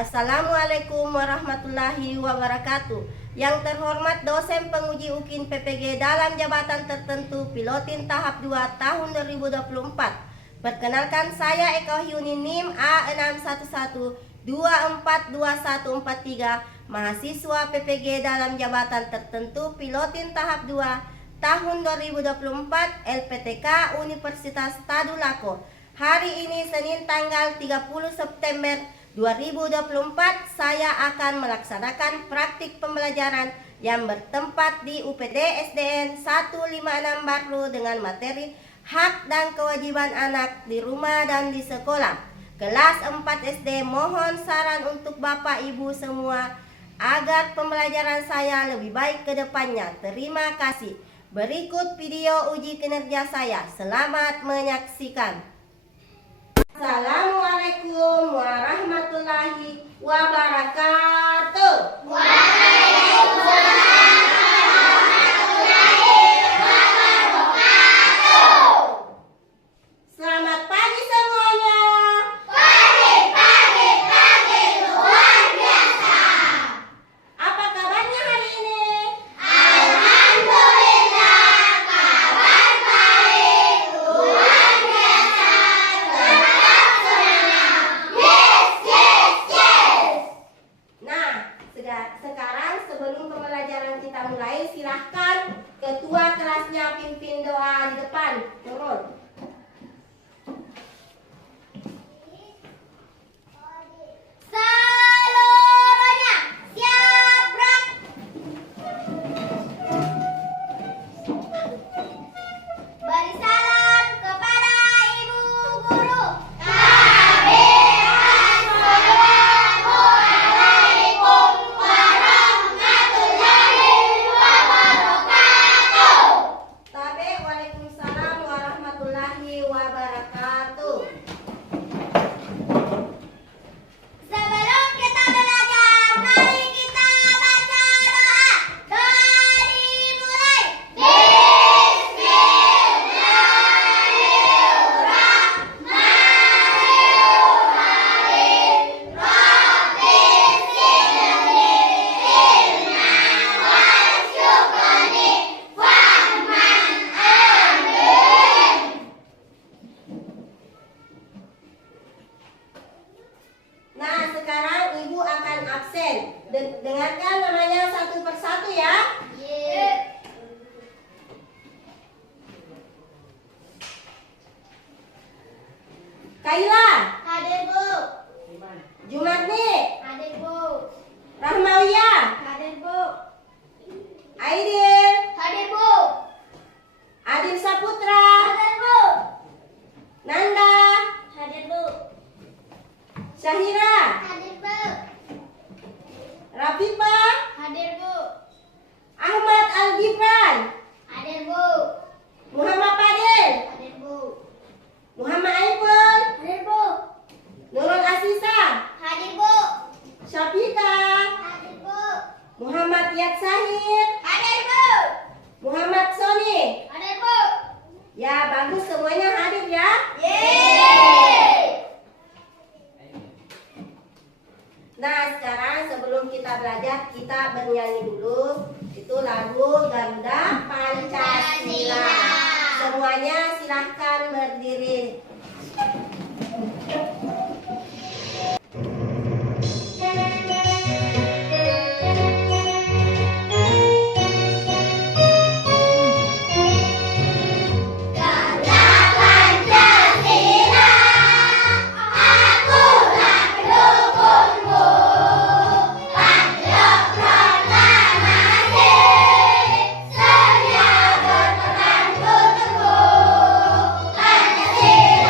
Assalamualaikum warahmatullahi wabarakatuh. Yang terhormat dosen penguji UKIN PPG dalam jabatan tertentu pilotin tahap 2 tahun 2024. Perkenalkan, saya Eka Hyuni NIM A6112422143, mahasiswa PPG dalam jabatan tertentu pilotin tahap 2 tahun 2024 LPTK Universitas Tadulako. Hari ini Senin tanggal 30 September 2024 saya akan melaksanakan praktik pembelajaran yang bertempat di UPD SDN 156 Barlu dengan materi hak dan kewajiban anak di rumah dan di sekolah. Kelas 4 SD, mohon saran untuk Bapak Ibu semua agar pembelajaran saya lebih baik ke depannya. Terima kasih. Berikut video uji kinerja saya. Selamat menyaksikan. Assalamualaikum warahmatullahi wabarakatuh. Waalaikumsalam warahmatullahi wabarakatuh. Selamat pagi semuanya. Pagi luar biasa. Apa kabarnya hari ini? Alhamdulillah, kabar baik, luar biasa. Sekarang sebelum pembelajaran kita mulai, silahkan ketua kelasnya pimpin doa di depan. Turun. Seluruhnya siap gerak. Beri salam kepada ibu guru. Dengarkan namanya satu persatu ya. Kaila. Hadir Bu. Jumatni. Hadir Bu. Rahmawiyah. Hadir Bu. Aidil. Hadir Bu. Adil Saputra. Hadir Bu. Nanda. Hadir Bu. Syahira. Hadir Bu. Rafifa. Hadir Bu. Ahmad Al-Gibran. Hadir Bu. Muhammad Fadil. Hadir Bu. Muhammad Aiful. Hadir Bu. Nurul Asisa. Hadir Bu. Syafika. Hadir Bu. Muhammad Yat Sahid. Hadir Bu. Muhammad Soni. Hadir Bu. Ya, bagus, semuanya hadir ya. Yeay. Nah, sekarang sebelum kita belajar, kita bernyanyi dulu. Itu lagu Garuda Pancasila. Semuanya silahkan berdiri. Pancasila.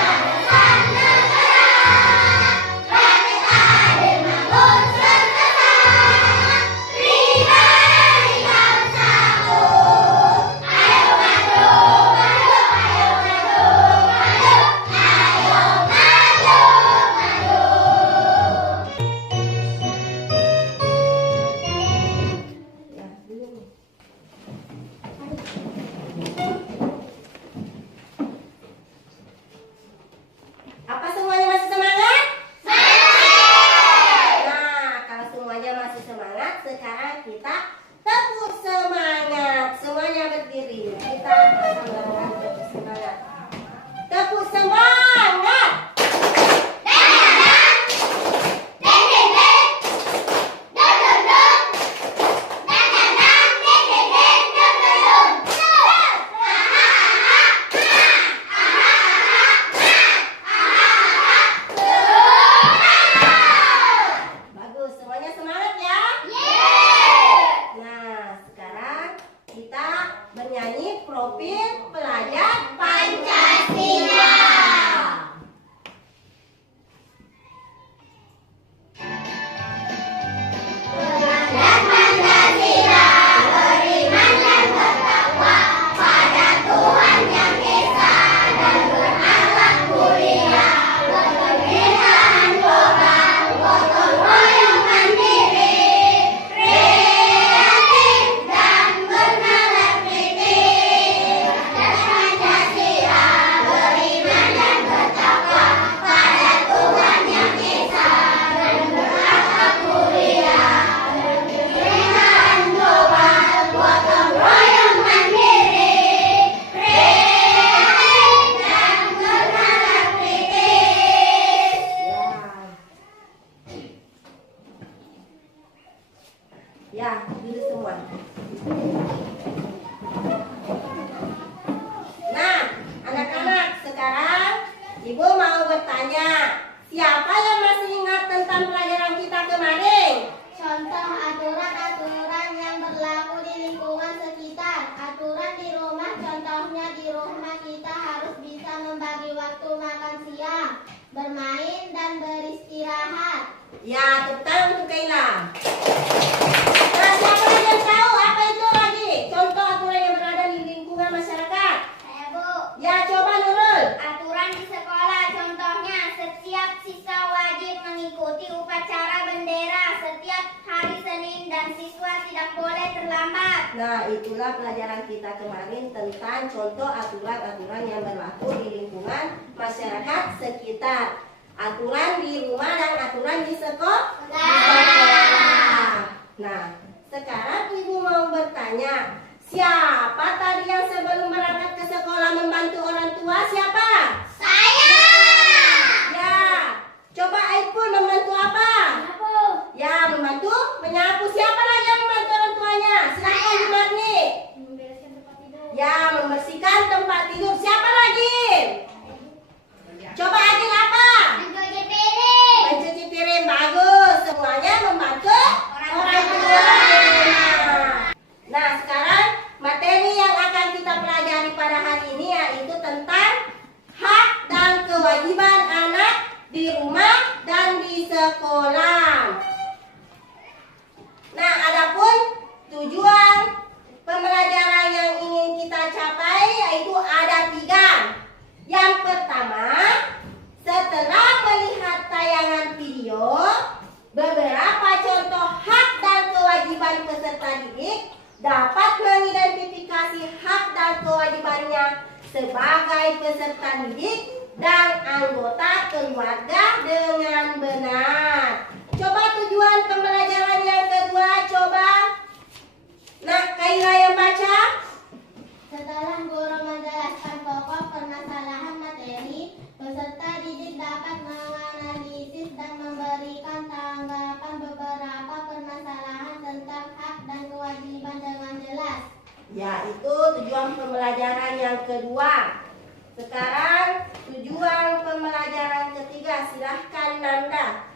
sekarang kita tepuk semangat. Semuanya berdiri. Kita pasang tangan tepuk semangat. Tepuk semangat. Bagus, semuanya semangat ya. Nah, sekarang kita bernyanyi profil pelajar Pancasila. Pelajar Pancasila beriman dan bertakwa pada Tuhan Yang Esa dan berakhlak mulia, berkegiatan global, gotong royong mandiri, kreatif dan bernalar kritis. Pelajar Pancasila beriman dan bertakwa pada Tuhan Yang Esa dan berakhlak mulia, berkegiatan global, gotong royong mandiri, kreatif dan bernalar kritis. Ya, duduk semua. Nah, anak-anak, sekarang Ibu mau bertanya, siapa yang masih ingat tentang pelajaran kita kemarin? Contoh aturan-aturan yang berlaku di lingkungan sekitar. Aturan di rumah, contohnya di rumah kita harus bisa membagi waktu makan siang, bermain, dan beristirahat. Ya, tepuk tangan untuk Kaila. Nah, siapa lagi yang tahu apa itu lagi? Contoh aturan yang berada di lingkungan masyarakat. Saya, Bu. Ya, coba Nurul. Aturan di sekolah, contohnya setiap siswa wajib mengikuti upacara bendera setiap hari Senin dan siswa tidak boleh terlambat. Nah, itulah pelajaran kita kemarin tentang contoh aturan-aturan yang berlaku di lingkungan masyarakat sekitar. Aturan di rumah dan aturan di sekolah. Nah, sekarang Ibu mau bertanya, siapa tadi yang sebelum berangkat ke sekolah membantu orang tua? Siapa? Saya. Ya, coba Aipun membantu apa? Bu. Ya, membantu menyapu. Siapa lagi yang membantu orang tuanya? Silakan Jumarni. Membereskan tempat tidur. Ya, membersihkan tempat tidur. Siapa lagi? Coba Agil apa? Mencuci piring. Mencuci piring. Bagus. Semuanya membantu orang tua. Nah, sekarang materi yang akan kita pelajari pada hari ini yaitu tentang hak dan kewajiban anak di rumah dan di sekolah. Nah, adapun tujuan pembelajaran yang ingin kita capai yaitu ada 3. Yang pertama, setelah melihat tayangan video, beberapa contoh hak dan kewajiban peserta didik dapat mengidentifikasi hak dan kewajibannya sebagai peserta didik dan anggota keluarga dengan benar. Coba tujuan pembelajaran yang kedua, coba. Nah, Kaila yang baca. Setelah guru menjelaskan pokok permasalahan materi, peserta didik dapat menganalisis dan memberikan tanggapan beberapa permasalahan tentang hak dan kewajiban dengan jelas. Ya, itu tujuan pembelajaran yang kedua. Sekarang tujuan pembelajaran ketiga, silahkan Nanda.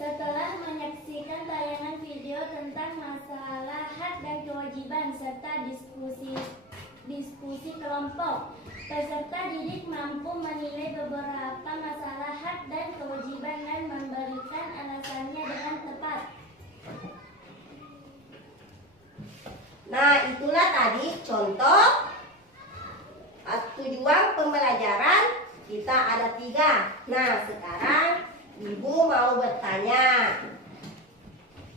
Setelah menyaksikan tayangan video tentang masalah hak dan kewajiban serta diskusi kelompok, peserta didik mampu menilai beberapa masalah hak dan kewajiban dan memberikan alasannya dengan tepat. Nah, itulah tadi contoh tujuan pembelajaran kita ada 3. Nah, sekarang Ibu mau bertanya.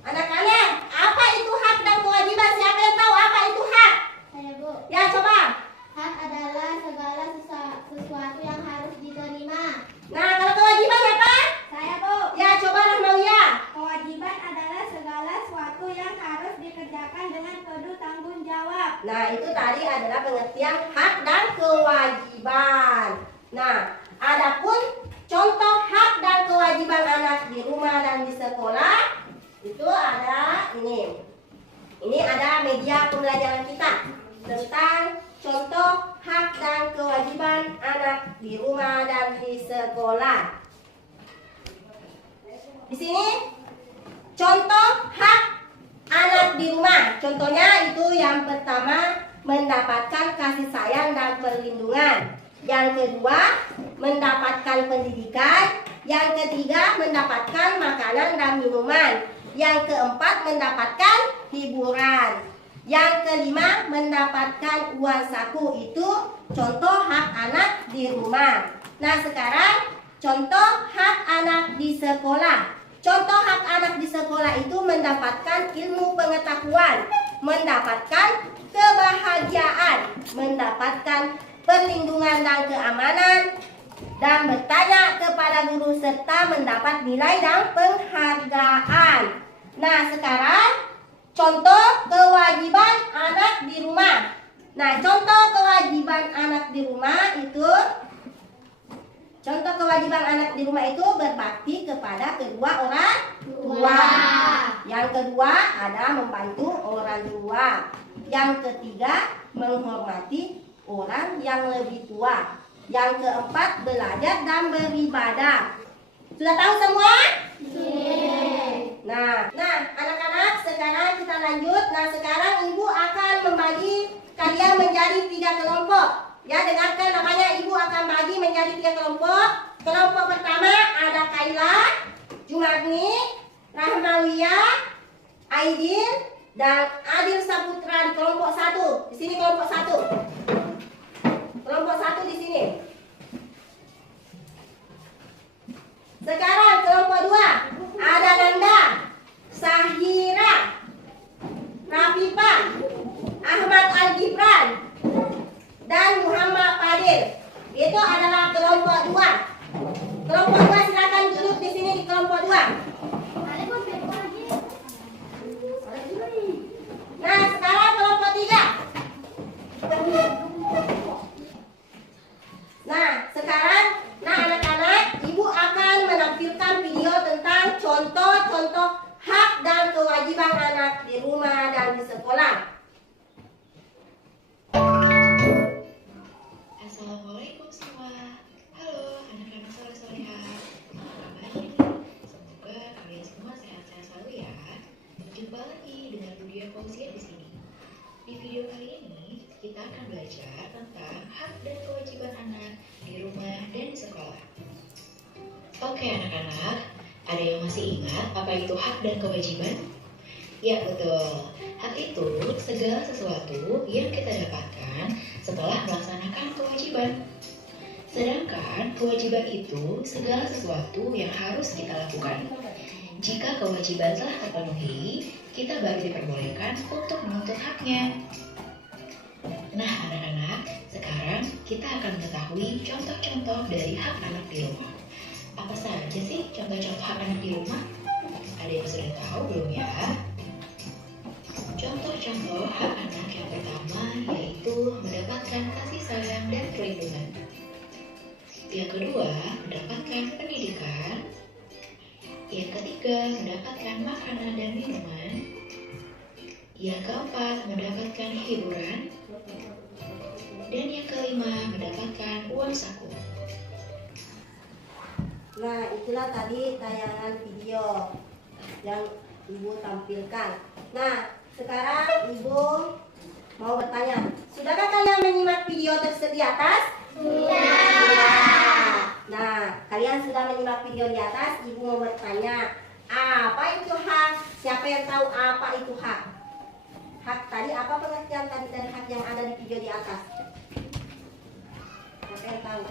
Anak-anak, apa itu hak dan kewajiban? Siapa yang tahu apa itu hak? Saya, Bu. Ya, coba. Hak adalah segala sesuatu yang harus diterima. Nah, kalau kewajiban apa? Saya, Bu. Ya, coba Rahmawiyah. Kewajiban adalah segala Nah, itu tadi adalah pengertian hak dan kewajiban. Nah, adapun contoh hak dan kewajiban anak di rumah dan di sekolah itu ada ini. Ini ada media pembelajaran kita tentang contoh hak dan kewajiban anak di rumah dan di sekolah. Di sini contoh hak anak di rumah. Contohnya itu yang pertama mendapatkan kasih sayang dan perlindungan. Yang kedua mendapatkan pendidikan. Yang ketiga mendapatkan makanan dan minuman. Yang keempat mendapatkan hiburan. Yang kelima mendapatkan uang saku. Itu contoh hak anak di rumah. Nah, sekarang contoh hak anak di sekolah. Contoh hak anak di sekolah itu mendapatkan ilmu pengetahuan, mendapatkan kebahagiaan, mendapatkan perlindungan dan keamanan, dan bertanya kepada guru serta mendapat nilai dan penghargaan. Nah, sekarang contoh kewajiban anak di rumah. Nah, contoh kewajiban anak di rumah itu berbakti kepada kedua orang tua. Yang kedua ada membantu orang tua. Yang ketiga menghormati orang yang lebih tua. Yang keempat belajar dan beribadah. Sudah tahu semua? Nah, anak-anak sekarang kita lanjut. Nah, sekarang ibu akan membagi kalian menjadi 3 kelompok. Ya, dengarkan namanya, ibu akan bagi menjadi 3 kelompok. Kelompok pertama ada Kaila, Jumarni, Rahmawiyah, Aidin, dan Adil Saputra di kelompok 1. Di sini kelompok 1. Kelompok 1 di sini. Sekarang kelompok 2 ada Nanda, Sahira, Rafifah, Ahmad Al-Gibran, dan Muhammad Fadil. Itu adalah kelompok 2. Kelompok 2 silakan duduk di sini di kelompok 2. Nah, sekarang kelompok 3. Nah, sekarang anak-anak, ibu akan menampilkan video tentang contoh-contoh hak dan kewajiban anak di rumah dan di sekolah. Assalamualaikum semua. Halo anak-anak soleh-soleha. Apa kabar ini? Semoga kalian semua sehat-sehat selalu ya. Jumpa lagi dengan Budia Fauzia di sini. Di video kali ini kita akan belajar tentang hak dan kewajiban anak di rumah dan di sekolah. Oke anak-anak, ada yang masih ingat apa itu hak dan kewajiban? Ya betul, hak itu segala sesuatu yang kita dapatkan setelah melaksanakan kewajiban. Sedangkan kewajiban itu segala sesuatu yang harus kita lakukan. Jika kewajiban telah terpenuhi, kita baru diperbolehkan untuk menuntut haknya. Nah anak-anak, sekarang kita akan mengetahui contoh-contoh dari hak anak di rumah. Apa saja sih contoh-contoh hak anak di rumah? Ada yang sudah tahu belum ya? Contoh-contoh hak anak yang pertama yaitu mendapatkan kasih sayang dan perlindungan. Yang kedua, mendapatkan pendidikan. Yang ketiga, mendapatkan makanan dan minuman. Yang keempat, mendapatkan hiburan. Dan yang kelima, mendapatkan uang saku. Nah, itulah tadi tayangan video yang ibu tampilkan. Nah, sekarang ibu mau bertanya, sudahkah kalian menyimak video tersebut di atas? Sudah. Nah, kalian sudah menyimak video di atas, ibu mau bertanya, apa itu hak? Siapa yang tahu apa itu hak? Hak tadi, apa pengertian tadi dari hak yang ada di video di atas? Siapa yang tahu?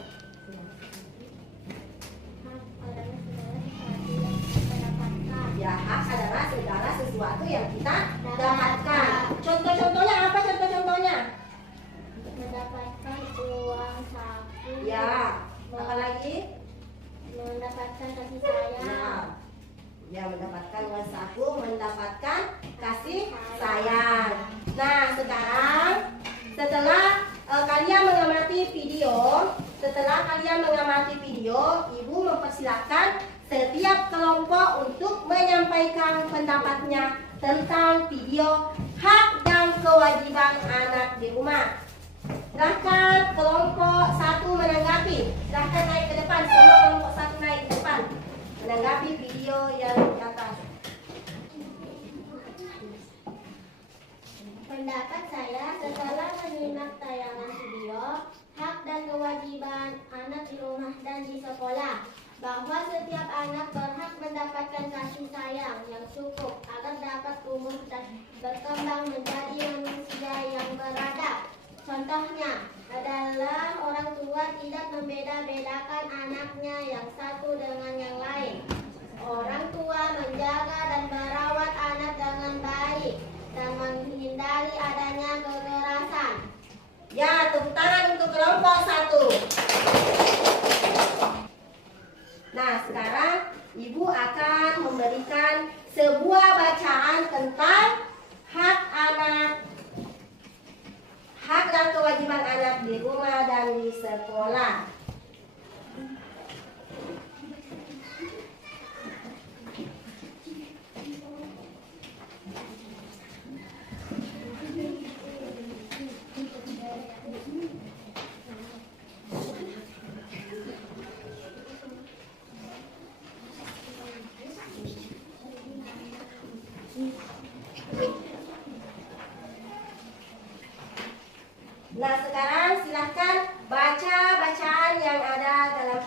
Ya, hak adalah segala sesuatu yang kita dapatkan. Contoh-contohnya apa? Contoh-contohnya? Mendapatkan uang saku. Ya, apa lagi? Mendapatkan kasih sayang. Ya, mendapatkan uang saku, mendapatkan kasih sayang. Nah, sekarang setelah kalian mengamati video, Ibu mempersilahkan setiap kelompok untuk menyampaikan pendapatnya tentang video hak dan kewajiban anak di rumah. Silahkan kelompok 1 menanggapi. Silahkan naik ke depan, semua kelompok 1 naik ke depan menanggapi video yang di atas. Pendapat saya setelah menyimak tayangan video hak dan kewajiban anak di rumah dan di sekolah, bahwa setiap anak berhak mendapatkan kasih sayang yang cukup agar dapat tumbuh dan berkembang menjadi manusia yang beradab. Contohnya adalah orang tua tidak membeda-bedakan anaknya yang satu dengan yang lain. Orang tua menjaga dan merawat anak dengan baik dan menghindari adanya kekerasan. Ya, tepuk tangan untuk kelompok 1. Nah, sekarang Ibu akan memberikan sebuah bacaan tentang hak dan kewajiban anak di rumah dan di sekolah. Nah, sekarang silahkan baca bacaan yang ada dalam.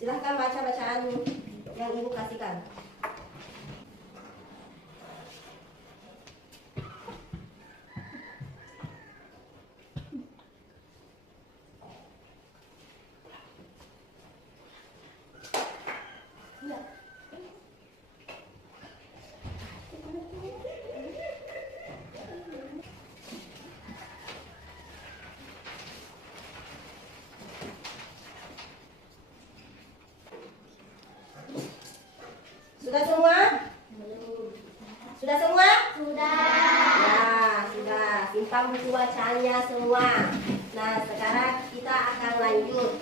Silahkan baca bacaan yang Ibu kasihkan. Sudah semua? Sudah semua? Sudah. Ya, sudah. Simpan buku bacaannya semua. Nah, sekarang kita akan lanjut.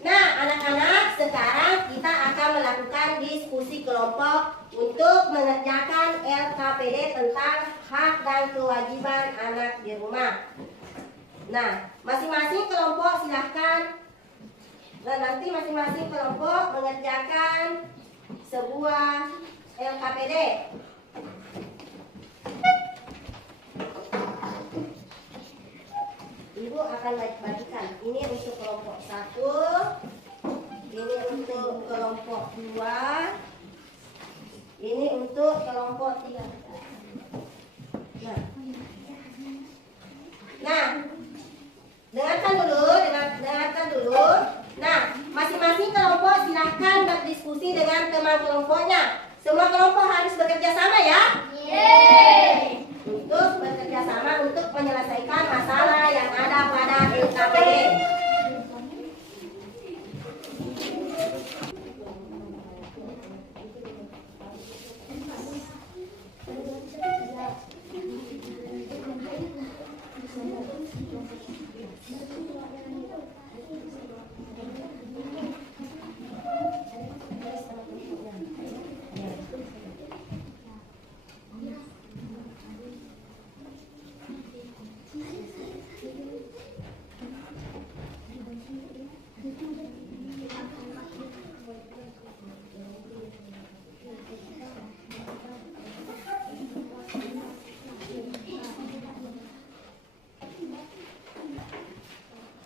Nah, anak-anak, sekarang kita akan melakukan diskusi kelompok untuk mengerjakan LKPD tentang hak dan kewajiban anak di rumah. Nah, masing-masing kelompok silahkan. Dan nanti masing-masing kelompok mengerjakan sebuah LKPD. Ibu akan bagikan. Ini untuk kelompok 1, ini untuk kelompok 2, ini untuk kelompok 3. Nah, dengarkan dulu. Nah, masing-masing kelompok silahkan berdiskusi dengan teman kelompoknya. Semua kelompok harus bekerja sama ya. Yeay. Untuk bekerja sama untuk menyelesaikan masalah yang ada pada LKPD.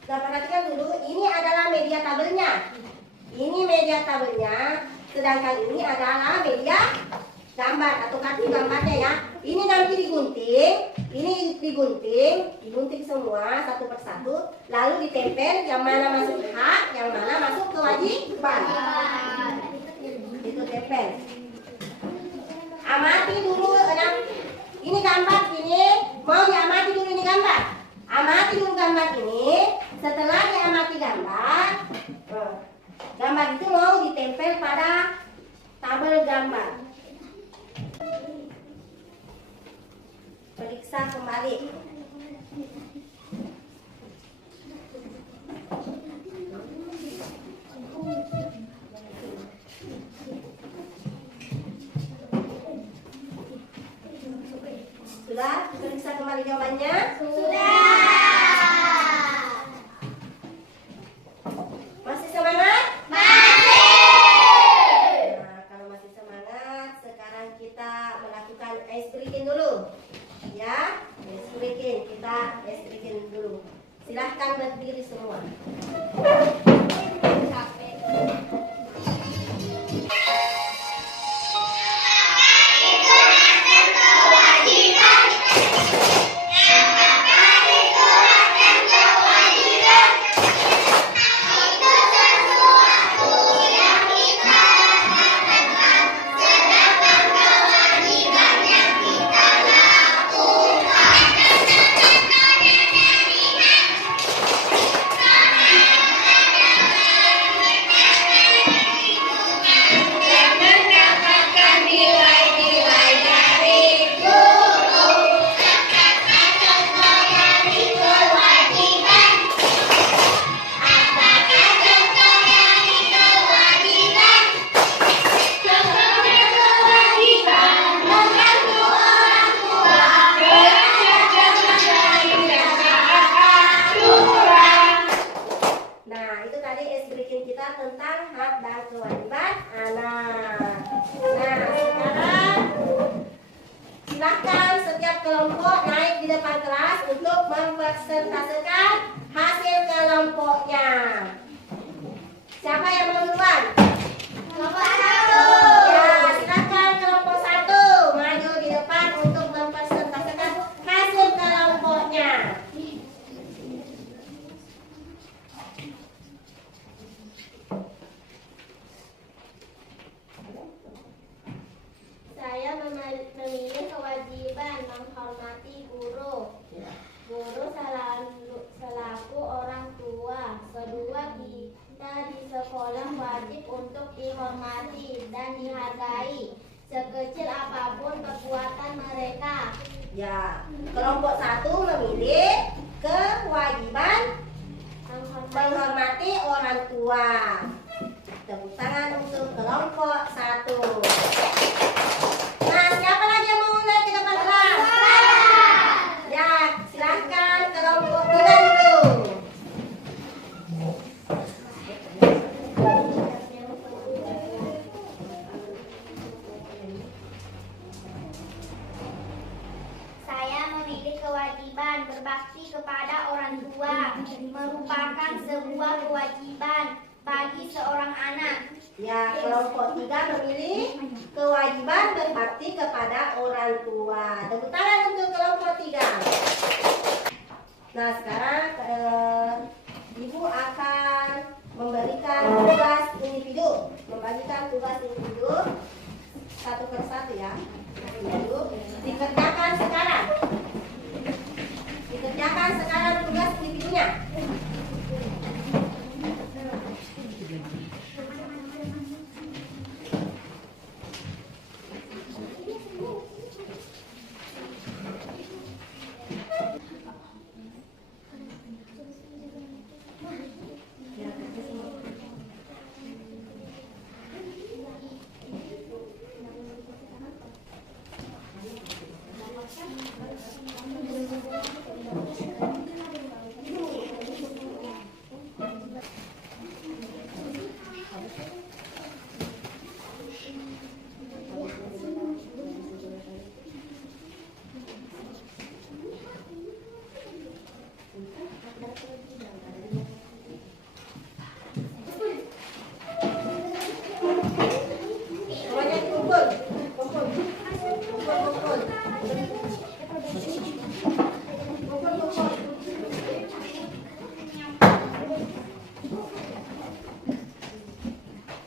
Nah, perhatikan dulu, ini adalah media tabelnya. Ini media tabelnya, sedangkan ini adalah media gambar atau kartu gambarnya ya. Ini nanti digunting semua satu persatu, lalu ditempel yang mana masuk hak, yang mana masuk kewajiban. Itu tempel. Amati dulu, ini gambar ini, mau diamati dulu ini gambar. Amati dulu gambar ini. Setelah diamati gambar itu mau ditempel pada tabel gambar. periksa kembali. Sudah periksa kembali jawabannya? Masih semangat? Nah, kalau masih semangat, sekarang kita melakukan ice breaking dulu. Ya, ice breaking. Kita ice breaking dulu. Silahkan berdiri semua. Tentang hak dan kewajiban anak. Nah, sekarang silakan setiap kelompok naik di depan kelas untuk mempresentasikan hasil kelompoknya. Siapa yang mau duluan? Kelompok 1. Ya, silakan kelompok 1 maju di depan untuk mempresentasikan hasil kelompoknya. Saya memilih kewajiban menghormati guru. Guru selaku orang tua. Kedua, kita di sekolah wajib untuk dihormati dan dihargai, sekecil apapun perbuatan mereka. Ya, kelompok 1 memilih kewajiban menghormati orang tua. Tepuk tangan untuk kelompok 1. Nah, siapa lagi yang mau mulai ke depan kelas? Ya, silahkan kelompok 3 dulu. Saya memilih kewajiban berbakti kepada orang tua, merupakan sebuah kewajiban bagi seorang anak. Ya, kelompok 3 memilih kewajiban berbakti kepada orang tua. Tepuk tangan untuk kelompok 3. Nah, sekarang Ibu akan memberikan tugas individu, membagikan tugas individu satu per satu ya. Individu dikerjakan sekarang. Dikerjakan sekarang tugas individunya. Semuanya kumpul. Kumpul. Kumpul, kumpul. Kumpul, kumpul.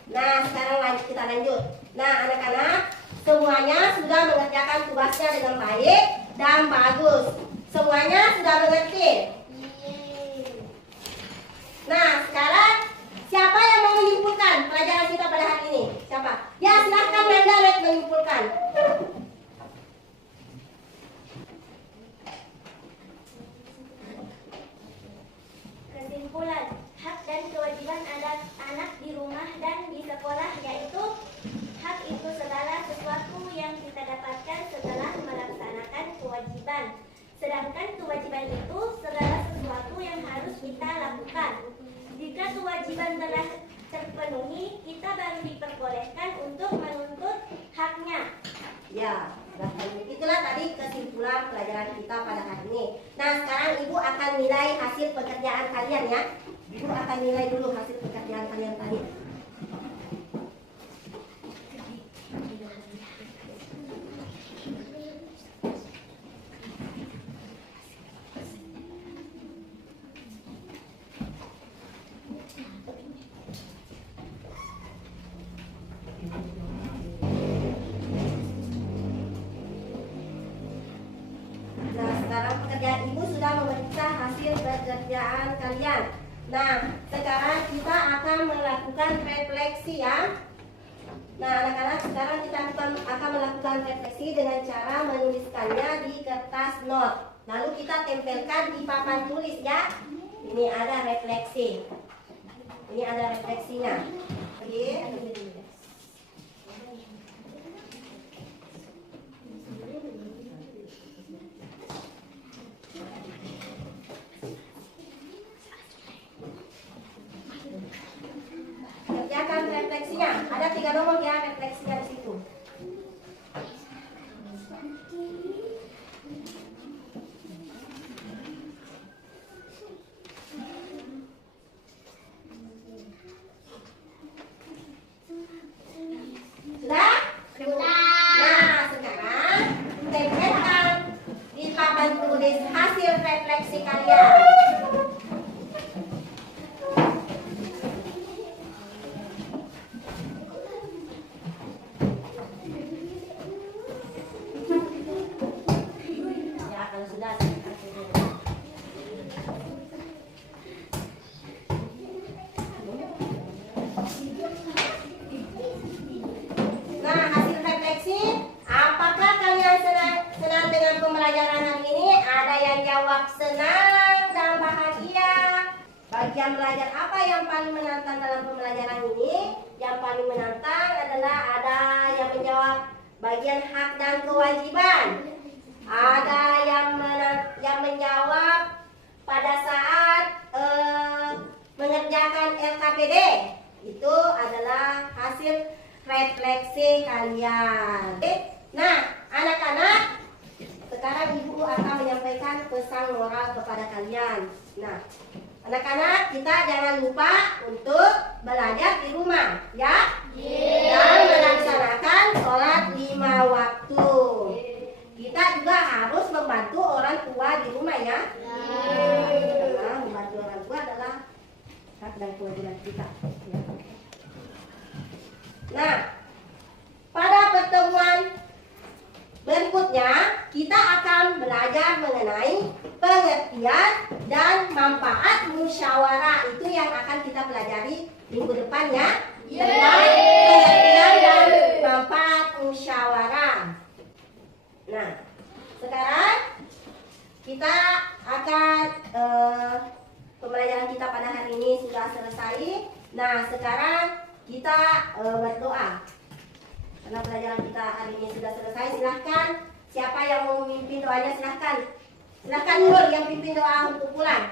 Nah, sekarang kita lanjut. Nah, anak-anak, semuanya sudah mengerjakan tugasnya dengan baik dan bagus. Semuanya sudah mengerti. Nah, sekarang siapa yang mau menyimpulkan pelajaran kita pada hari ini? Siapa? Ya, silahkan Nanda menyimpulkan. kita baru diperbolehkan untuk menuntut haknya. Ya, itulah tadi kesimpulan pelajaran kita pada hari ini. Nah, sekarang Ibu akan nilai hasil pekerjaan kalian ya. Ibu akan nilai dulu hasil pekerjaan kalian tadi. Nah, sekarang pekerjaan Ibu sudah memeriksa hasil pekerjaan kalian. Nah, sekarang kita akan melakukan refleksi ya. Nah, anak-anak, sekarang kita akan melakukan refleksi dengan cara menuliskannya di kertas not. Lalu kita tempelkan di papan tulis ya. Ini ada refleksi. Ini ada refleksinya. Oke. Kerjakan refleksinya. Ada 3 nomor ya refleksinya di situ. Sudah? Nah, sekarang tempelkan di papan tulis hasil refleksi kalian. Ya, kalau sudah kasih dulu. Nah, hasil refleksi, apakah kalian senang dengan pembelajaran hari ini? Ada yang jawab senang dan bahagia. Bagian belajar apa yang paling menantang dalam pembelajaran ini? Yang paling menantang adalah ada yang menjawab bagian hak dan kewajiban. Ada yang menjawab pada saat mengerjakan LKPD. Itu adalah hasil refleksi kalian. Oke? Nah, anak-anak, sekarang Ibu akan menyampaikan pesan moral kepada kalian. Nah, anak-anak, kita jangan lupa untuk belajar di rumah, ya? Dan melaksanakan sholat 5 waktu. Kita juga harus membantu orang tua di rumah, ya? Karena membantu orang tua adalah hak dan kewajiban kita. Ya. Nah, pada pertemuan berikutnya kita akan belajar mengenai pengertian dan manfaat musyawarah. Itu yang akan kita pelajari minggu depan ya. Tentang pengertian dan manfaat musyawarah. Nah, sekarang kita akan pembelajaran kita pada hari ini sudah selesai. Nah, sekarang kita berdoa. Karena pelajaran kita hari ini sudah selesai, silahkan siapa yang mau memimpin doanya silahkan. Silahkan Nur yang pimpin doa untuk pulang.